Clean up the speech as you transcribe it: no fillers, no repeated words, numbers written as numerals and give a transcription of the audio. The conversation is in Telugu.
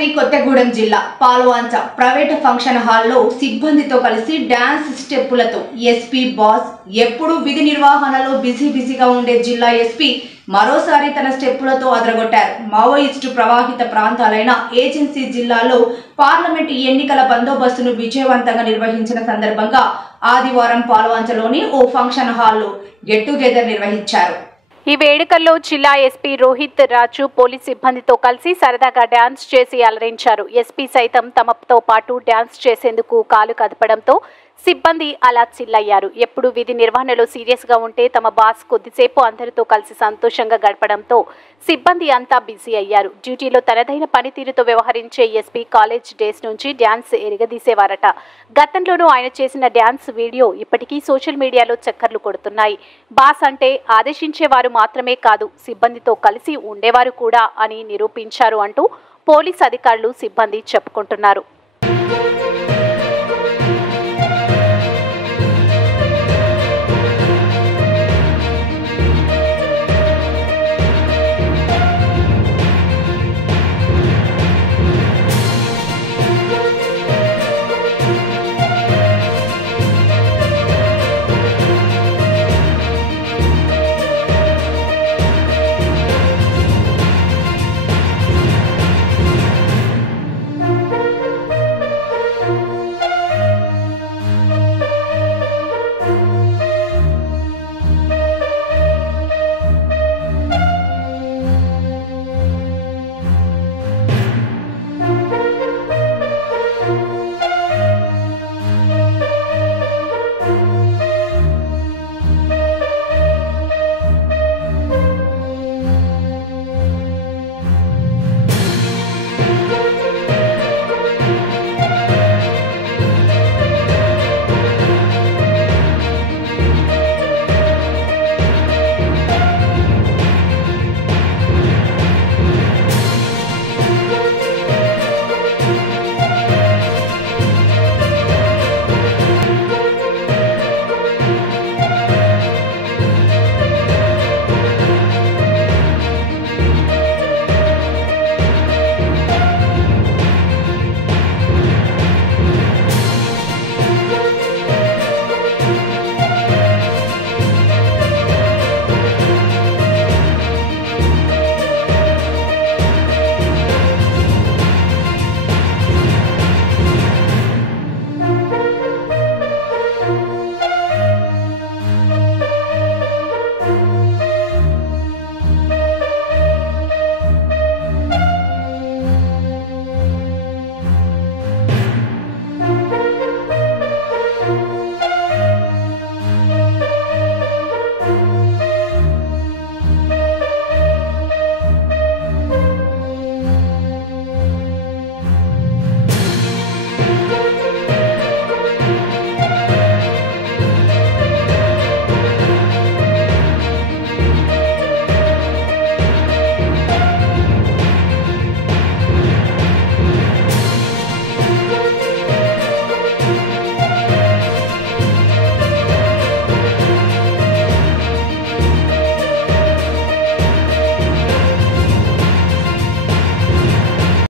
భద్రాద్రి కొత్తగూడెం జిల్లా పాల్వాంచ ప్రైవేట్ ఫంక్షన్ హాల్లో సిబ్బందితో కలిసి డాన్స్ స్టెప్పులతో ఎస్పీ బాస్ ఎప్పుడు విధి నిర్వహణలో బిజీగా ఉండే జిల్లా ఎస్పీ మరోసారి తన స్టెప్పులతో అదరగొట్టారు. మావోయిస్టు ప్రవాహిత ప్రాంతాలైన ఏజెన్సీ జిల్లాలో పార్లమెంట్ ఎన్నికల బందోబస్తును విజయవంతంగా నిర్వహించిన సందర్భంగా ఆదివారం పాల్వాంచలోని ఓ ఫంక్షన్ హాల్లో గెట్ టుగెదర్ నిర్వహించారు. ఈ వేడుకల్లో జిల్లా ఎస్పీ రోహిత్ రాజు పోలీస్ సిబ్బందితో కలిసి సరదాగా డ్యాన్స్ చేసి అలరించారు. ఎస్పీ సైతం తమతో పాటు డ్యాన్స్ చేసేందుకు కాలు కదపడంతో సిబ్బంది అలా చిల్లయ్యారు. ఎప్పుడు విధి నిర్వహణలో సీరియస్గా ఉంటే తమ బాస్ కొద్దిసేపు అందరితో కలిసి సంతోషంగా గడపడంతో సిబ్బంది అంతా బిజీ అయ్యారు. డ్యూటీలో తనదైన పనితీరుతో వ్యవహరించే ఎస్పీ కాలేజ్ డేస్ నుంచి డ్యాన్స్ ఎరగదీసేవారట. గతంలోనూ ఆయన చేసిన డ్యాన్స్ వీడియో ఇప్పటికీ సోషల్ మీడియాలో చక్కర్లు కొడుతున్నాయి. బాస్ అంటే ఆదేశించేవారు మాత్రమే కాదు, సిబ్బందితో కలిసి ఉండేవారు కూడా అని నిరూపించారు అంటూ పోలీస్ అధికారులు సిబ్బంది చెప్పుకుంటున్నారు.